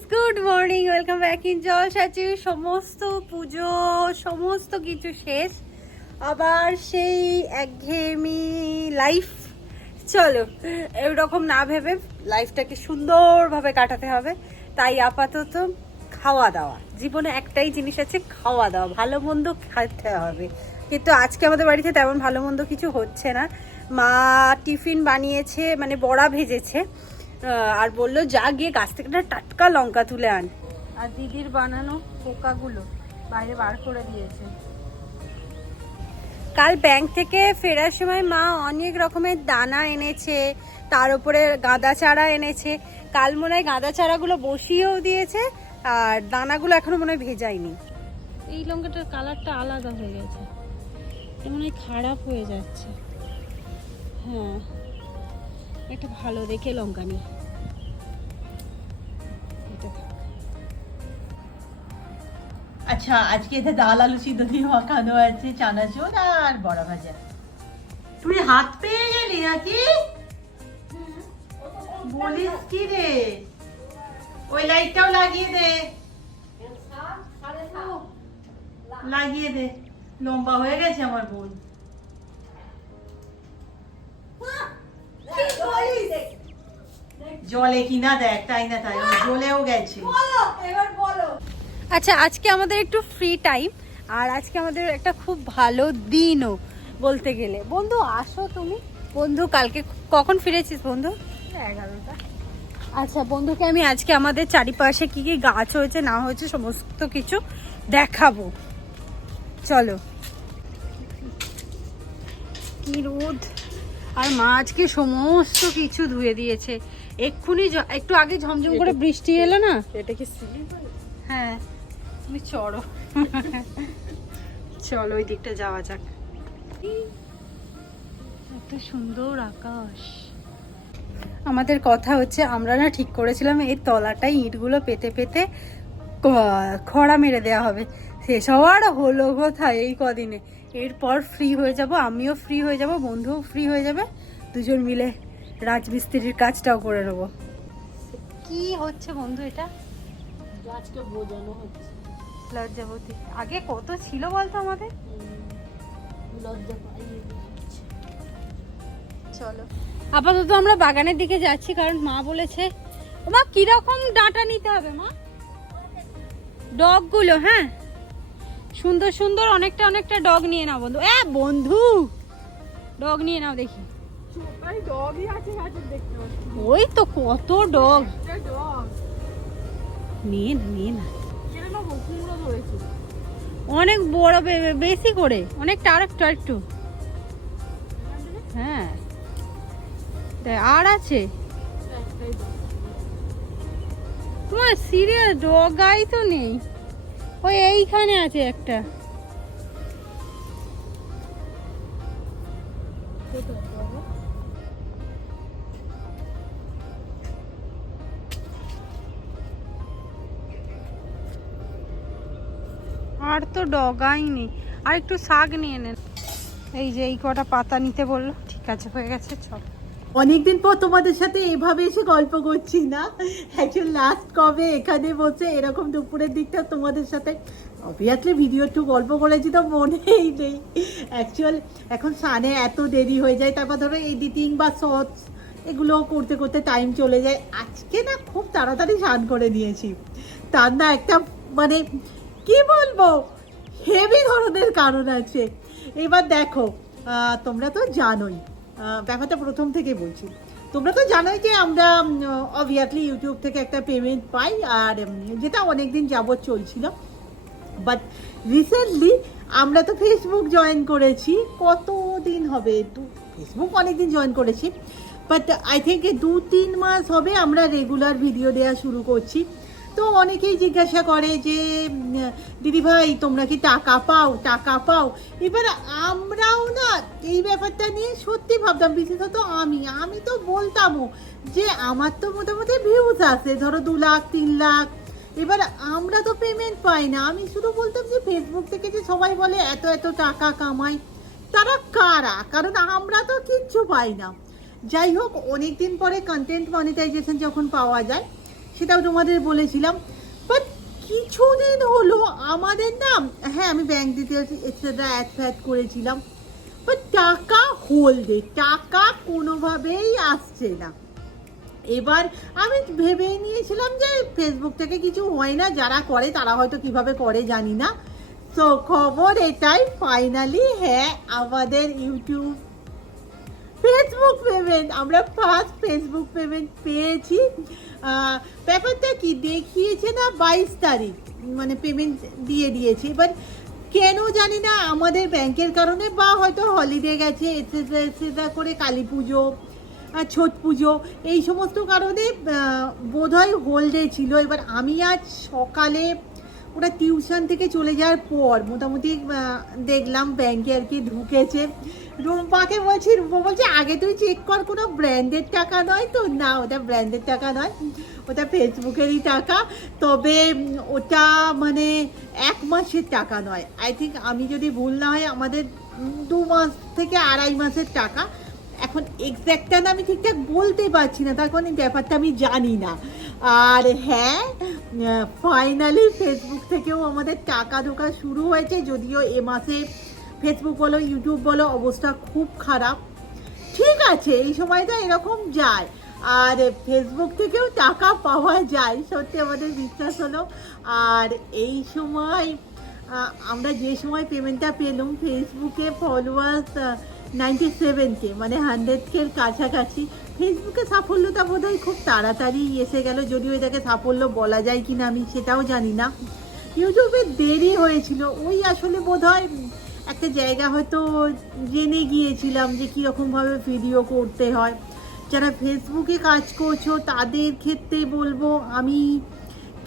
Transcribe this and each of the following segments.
Guys good morning welcome back in জলসাচি সমস্ত পুজো, সমস্ত কিছু শেষ। আবার সেই একঘেয়েমি লাইফ চলো, এরকম না ভেবে লাইফটাকে সুন্দরভাবে কাটাতে হবে। তাই আপাতত খাওয়া দাওয়া জীবনে একটাই জিনিস আছে খাওয়া দাওয়া ভালো মন্দ খেতে হবে। কিন্তু আজকে আমাদের বাড়িতে তেমন ভালো মন্দ কিছু হচ্ছে না। মা টিফিন বানিয়েছে মানে বড়া ভেজেছে। আর বলল যা গিয়ে গাছ থেকে একটা টাটকা লঙ্কা তুলে আন। আর দিদির বানানো পোকাগুলো বাইরে বার করে দিয়েছে। কাল ব্যাংক থেকে ফেরার সময় মা অনেক রকমের দানা এনেছে তার উপরে গাঁদা চারা এনেছে। কাল মনে হয় গাঁদা চারাগুলো বসিয়েও দিয়েছে আর দানাগুলো এখনও মনে হয় ভেজায়নি। এই লঙ্কাটার কালারটা আলাদা হয়ে গেছে। মনে হয় খারাপ হয়ে যাচ্ছে। হ্যাঁ। একটা ভালো দেখে লঙ্কা নিই আচ্ছা আজকে এতে ডাল আলু সিদ্ধ দিয়ে মাখানো আছে চানাচুর আর বড়া ভাজা। তুই হাত পেয়ে গেলি নাকি? বলিস কি রে? ওই লাইটটাও লাগিয়ে দে। লাগিয়ে দে। লম্বা হয়ে গেছে আমার বোন। জলে কিনা দেখ তাই না তাই? ও জ্বলেও গেছে। আচ্ছা আজকে আমাদের একটু ফ্রি টাইম আর আজকে আমাদের একটা খুব ভালো দিনও বলতে গেলে। বন্ধু আসো তুমি। বন্ধু কালকে কখন ফিরেছিস বন্ধু? এগারোটা। আচ্ছা বন্ধুকে আমি আজকে আমাদের চারিপাশে কি কি গাছ হয়েছে না হয়েছে সমস্ত কিছু দেখাবো। চলো। কি রোদ। আর মা আজকে সমস্ত কিছু ধুয়ে দিয়েছে। এক্ষুনি একটু আগে ঝমঝম করে বৃষ্টি এলো না? এটা কি হ্যাঁ তুমি চড়ো। চলো ওই দিকটা যাওয়া যাক। এত সুন্দর আকাশ। আমাদের কথা হচ্ছে আমরা না ঠিক করেছিলাম এই তলাটাই ইটগুলো পেতে পেতে খড়া মেরে দেওয়া হবে। শেষ হওয়ার হলো কোথায় এই কদিনে? এরপর ফ্রি হয়ে যাব আমিও ফ্রি হয়ে যাব বন্ধুও ফ্রি হয়ে যাবে দুজন মিলে রাজমিস্ত্রির কাজটাও করে নেব। কি হচ্ছে বন্ধু এটা? গাছকে বোঝানো হচ্ছে। লজ্জাবতী। আগে কত ছিল বলতো আমাদের? লজ্জা চলো। আপাতত আমরা বাগানের দিকে যাচ্ছি কারণ মা বলেছে মা কীরকম ডাঁটা নিতে হবে মা? ডগগুলো হ্যাঁ? সুন্দর সুন্দর অনেকটা অনেকটা ডগ নিয়ে নাও বন্ধু। এ বন্ধু! ডগ নিয়ে নাও দেখি। পাচ্ছি। ওই তো কত ডগ নিয়ে নিয়ে না অনেক বড় বেশি করে। অনেকটা আর একটু হ্যাঁ। আর আছে। তোমার সিরিয়াস ডগাই তো নেই। ওই এইখানে আছে একটা। আর তো ডগাই নেই। আর একটু শাক নিয়ে নেন এই যে এই কটা পাতা নিতে বলল। ঠিক আছে, হয়ে গেছে, চল। অনেকদিন পর তোমাদের সাথে এভাবে এসে গল্প করছি না। অ্যাকচুয়ালি লাস্ট কবে এখানে বসে এরকম দুপুরের দিকটা তোমাদের সাথে। অবভিয়াসলি ভিডিও একটু গল্প করেছি তো মনেই নেই। অ্যাকচুয়াল এখন সানে এত দেরি হয়ে যায়, তারপর ধরো এডিটিং বা শর্টস এগুলো করতে করতে টাইম চলে যায়। আজকে না খুব তাড়াতাড়ি স্নান করে নিয়েছি। তার না একটা মানে কি বলব? হেভি ধরনের কারণ আছে। এবার দেখো তোমরা তো জানোই ব্যাপারটা প্রথম থেকে বলছি। তোমরা তো জানোই যে আমরা অবভিয়াসলি ইউটিউব থেকে একটা পেমেন্ট পাই আর যেটা অনেকদিন যাবৎ চলছিল। বাট রিসেন্টলি আমরা তো ফেসবুক জয়েন করেছি। কত দিন হবে ফেসবুক অনেকদিন জয়েন করেছি। বাট আই থিঙ্ক দু তিন মাস হবে আমরা রেগুলার ভিডিও দেওয়া শুরু করছি। তো অনেকেই জিজ্ঞাসা করে যে উম, দিদি ভাই তোমরা কি টাকা পাও? টাকা পাও? এবার আমরাও না এই ব্যাপারটা নিয়ে সত্যি ভাবতাম বিশেষত আমি। আমি তো বলতামও যে আমার তো মোটামুটি ভিউজ আছে ধরো দু লাখ তিন লাখ। এবার আমরা তো পেমেন্ট পাই না। আমি শুধু বলতাম যে ফেসবুক থেকে যে সবাই বলে এত এত টাকা কামাই। তারা কারা? কারণ আমরা তো কিচ্ছু পাই না। যাই হোক অনেকদিন পরে কন্টেন্ট মনিটাইজেশন যখন পাওয়া যায় সেটাও তোমাদের বলেছিলাম। বাট কিছুদিন হলো আমাদের না হ্যাঁ আমি ব্যাংক ডিটেলস এক্সেট্রা অ্যাড ফ্যাড করেছিলাম। বাট টাকা হোল্ডে টাকা কোনোভাবেই আসছে না। এবার আমি ভেবে নিয়েছিলাম যে ফেসবুক থেকে কিছু হয় না, যারা করে তারা হয়তো কীভাবে করে জানি না। তো খবর এটাই ফাইনালি হ্যাঁ আমাদের ইউটিউব ফেসবুক পেমেন্ট আমরা ফার্স্ট ফেসবুক পেমেন্ট পেয়েছি। ব্যাপারটা কি? দেখিয়েছে না বাইশ তারিখ মানে পেমেন্ট দিয়ে দিয়েছে। এবার কেন জানি না, আমাদের ব্যাংকের কারণে বা হয়তো হলিডে গেছে এটসেট্রা করে কালী পুজো ছট পুজো, এই সমস্ত কারণে বোধহয় হোল্ডে ছিল। এবার আমি আজ সকালে ওরা টিউশন থেকে চলে যাওয়ার পর মোটামুটি দেখলাম ব্যাংকে আর কি ঢুকেছে। রুম্পাকে বলছি, রুম্পা বলছে, আগে তুই চেক কর, কোনো ব্র্যান্ডের টাকা নয় তো? না, ওটা ব্র্যান্ডের টাকা নয়, ওটা ফেসবুকেরই টাকা। তবে ওটা মানে এক মাসের টাকা নয়। আই থিঙ্ক আমি যদি ভুল না হয়, আমাদের দু মাস থেকে আড়াই মাসের টাকা। এখন এক্স্যাক্টটা না আমি ঠিকঠাক বলতে পারছি না, তার কারণ ব্যাপারটা আমি জানি না। আর হ্যাঁ ফাইনালি ফেসবুক থেকেও আমাদের টাকা ঢোকা শুরু হয়েছে। যদিও এ মাসে ফেসবুক বলো ইউটিউব বলো, অবস্থা খুব খারাপ। ঠিক আছে, এই সময়টা এরকম যায়। আর ফেসবুক থেকেও টাকা পাওয়া যায়, সত্যি আমাদের বিশ্বাস হলো। আর এই সময় আমরা যে সময় পেমেন্টটা পেলাম ফেসবুকে ফলোয়ার্স নাইনটি সেভেনকে মানে হান্ড্রেডকের কাছাকাছি। ফেসবুকে সাফল্যতা বোধ হয় খুব তাড়াতাড়ি এসে গেল, যদিও এটাকে সাফল্য বলা যায় কি না আমি সেটাও জানি না। ইউটিউবে দেরি হয়েছিল, ওই আসলে বোধ একটা জায়গা হয়তো জেনে গিয়েছিলাম যে কীরকমভাবে ভিডিও করতে হয়। যারা ফেসবুকে কাজ করছ, তাদের ক্ষেত্রে বলব, আমি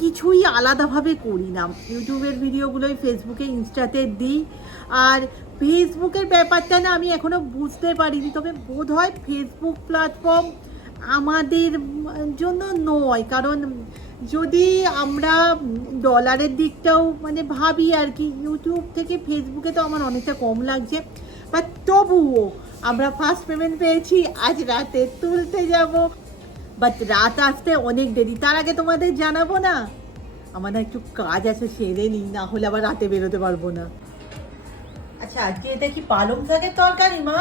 কিছুই আলাদাভাবে করি না। ইউটিউবের ভিডিওগুলোই ফেসবুকে ইনস্টাতে দিই। আর ফেসবুকের ব্যাপারটা না আমি এখনও বুঝতে পারিনি। তবে বোধ হয় ফেসবুক প্ল্যাটফর্ম আমাদের জন্য নয়। কারণ যদি আমরা ডলারের দিকটাও মানে ভাবি আর কি ইউটিউব থেকে ফেসবুকে তো আমার অনেকটা কম লাগছে। বাট তবুও আমরা ফার্স্ট পেমেন্ট পেয়েছি। আজ রাতে তুলতে যাব। বাট রাত আসতে অনেক দেরি। তার আগে তোমাদের জানাব না? আমার না একটু কাজ আছে সেরে নিই না হলে আবার রাতে বেরোতে পারব না। আচ্ছা আজকে এটা কি পালং শাকের তরকারি মা?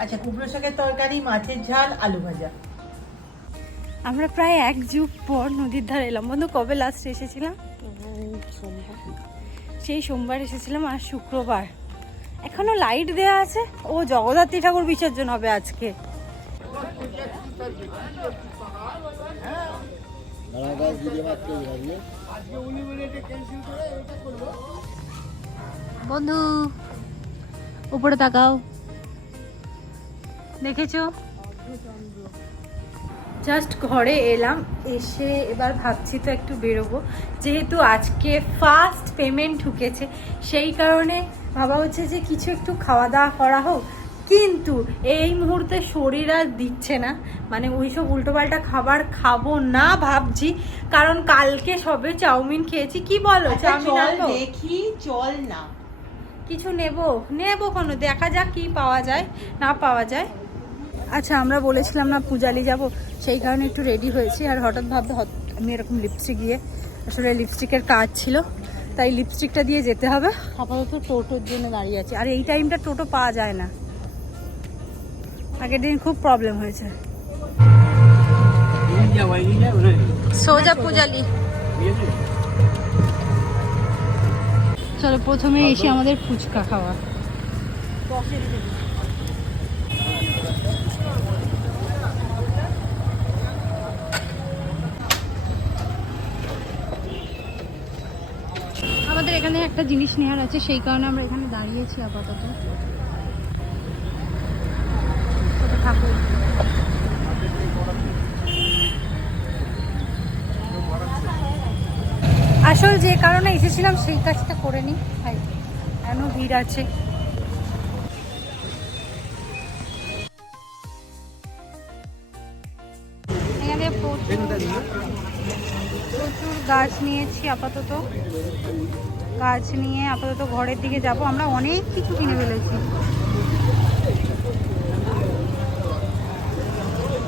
আচ্ছা কুমড়ো শাকের তরকারি মাছের ঝাল আলু ভাজা। আমরা প্রায় এক যুগ পর নদীর ধারে এলাম। বন্ধু কবে লাস্ট এসেছিলাম? সেই সোমবার এসেছিলাম আর শুক্রবার। এখনও লাইট দেয়া আছে। ও জগদ্ধাত্রী ঠাকুর বিসর্জন হবে আজকে। বন্ধু, উপরে তাকাও। দেখেছ? জাস্ট ঘরে এলাম, এসে এবার ভাবছি তো একটু বেরোবো। যেহেতু আজকে ফার্স্ট পেমেন্ট ঢুকেছে, সেই কারণে ভাবা হচ্ছে যে কিছু একটু খাওয়া দাওয়া করা হোক। কিন্তু এই মুহূর্তে শরীর আর দিচ্ছে না। মানে ওইসব উল্টোপাল্টা খাবার খাব না ভাবছি। কারণ কালকে সবে চাউমিন খেয়েছি। কি বলো? আচ্ছা, চাউমিন দেখি চল না। কিছু নেব? নেব কোনো? দেখা যাক কি পাওয়া যায় না পাওয়া যায়। আচ্ছা আমরা বলেছিলাম না পূজালি যাব। সেই কারণে একটু রেডি হয়েছি। আর হঠাৎ ভাবতে আমি এরকম লিপস্টিক দিয়ে আসলে লিপস্টিকের কাজ ছিল। তাই লিপস্টিকটা দিয়ে যেতে হবে। আপাতত টোটোর জন্য দাঁড়িয়ে আছি। আর এই টাইমটা টোটো পাওয়া যায় না। আগের দিন খুব প্রবলেম হয়েছে। সোজা পূজালি। চলো প্রথমে এসে আমাদের ফুচকা খাওয়া। আমাদের এখানে একটা জিনিস নেওয়ার আছে সেই কারণে আমরা এখানে দাঁড়িয়েছি আপাতত। আসল যে কারণে এসেছিলাম, সেই কাজটা করে তাই এমন ভিড় আছে। এখানে প্রচুর গাছ নিয়েছি, আপাতত। গাছ নিয়ে আপাতত ঘরের দিকে যাব। আমরা অনেক কিছু কিনে ফেলেছি।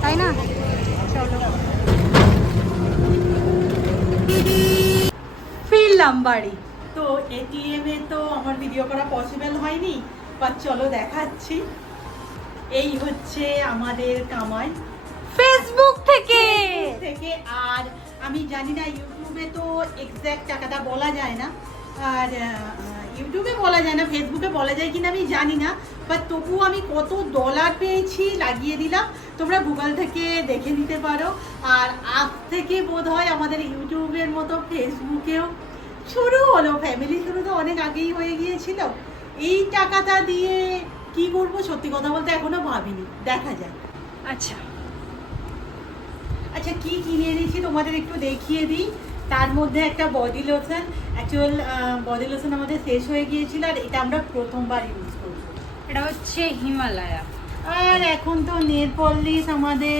তাই না? চলো ফিরলাম বাড়ি। তো এটিএম এ তো আমার ভিডিও করা পসিবল হয়নি বা চলো দেখাচ্ছি। এই হচ্ছে আমাদের কামাই। ফেসবুক থেকে। থেকে আর আমি জানি না ইউটিউবে তো এক্স্যাক্ট টাকাটা বলা যায় না। আর ইউটিউবে বলা যায় না ফেসবুকে বলা যায় কিনা আমি জানি না বাট তবুও আমি কত ডলার পেয়েছি লাগিয়ে দিলাম তোমরা গুগল থেকে দেখে নিতে পারো। আর আজ থেকে বোধ হয় আমাদের ইউটিউবের মতো ফেসবুকেও শুরু হলো ফ্যামিলি শুরু তো অনেক আগেই হয়ে গিয়েছিল। এই টাকাটা দিয়ে কি করব সত্যি কথা বলতে এখনও ভাবিনি দেখা যাক। আচ্ছা। আচ্ছা কি কিনে এনেছি তোমাদের একটু দেখিয়ে দিই। তার মধ্যে একটা body lotion actual body lotion আমাদের শেষ হয়ে গিয়েছিল আর এটা আমরা প্রথমবার ইউজ করব। এটা হচ্ছে হিমালয়া। আর এখন তো নেল পলিশ আমাদের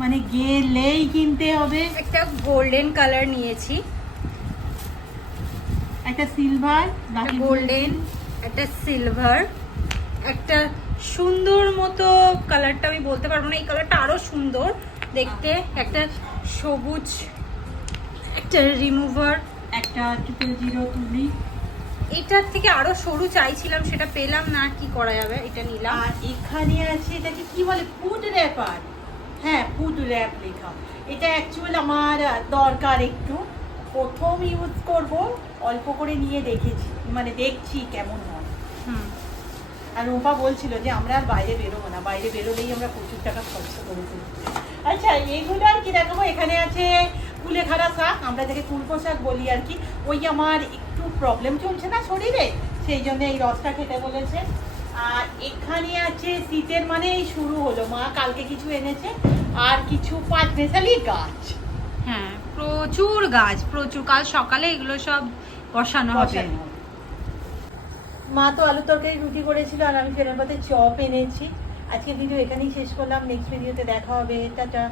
মানে গেলেই কিনতে হবে। একটা গোল্ডেন কালার নিয়েছি। একটা সিলভার গোল্ডেন একটা সিলভার একটা সুন্দর মতো কালারটা আমি বলতে পারব না এই কালারটা আরও সুন্দর। দেখতে একটা সবুজ একটা রিমুভার একটা ট্রিপল জিরো তুলি। এটার থেকে আরও সরু চাইছিলাম সেটা পেলাম না কি করা যাবে? এটা নিলাম। আর এখানে আছে এটাকে কি বলে? ফুড র্যাপার হ্যাঁ ফুড র্যাপ লেখা। এটা অ্যাকচুয়াল আমার দরকার একটু। প্রথম ইউজ করব অল্প করে নিয়ে দেখেছি। মানে দেখছি কেমন হয়। হুম। আর রূপা বলছিল যে আমরা আর বাইরে বেরোবো না। বাইরে বেরোলেই আমরা প্রচুর টাকা খরচ করে আচ্ছা এইগুলো আর কি দেখাবো? এখানে আছে কুলেখাড়া শাক আমরা যাকে কুলপো শাক বলি আর কি। ওই আমার একটু প্রবলেম চলছে না শরীরে সেই জন্য এই রসটা খেতে বলেছে। আর এখানে আছে শীতের মানে এই শুরু হলো। মা কালকে কিছু এনেছে আর কিছু পাঁচ মেশালি গাছ। হ্যাঁ প্রচুর গাছ প্রচুর। কাল সকালে এগুলো সব বসানো হবে। মা তো আলু তরকারি রুটি করেছিল আর আমি ফেরার পথে চপ এনেছি। আজকে ভিডিও এখানেই শেষ করলাম। নেক্সট ভিডিওতে দেখা হবে। টাটা।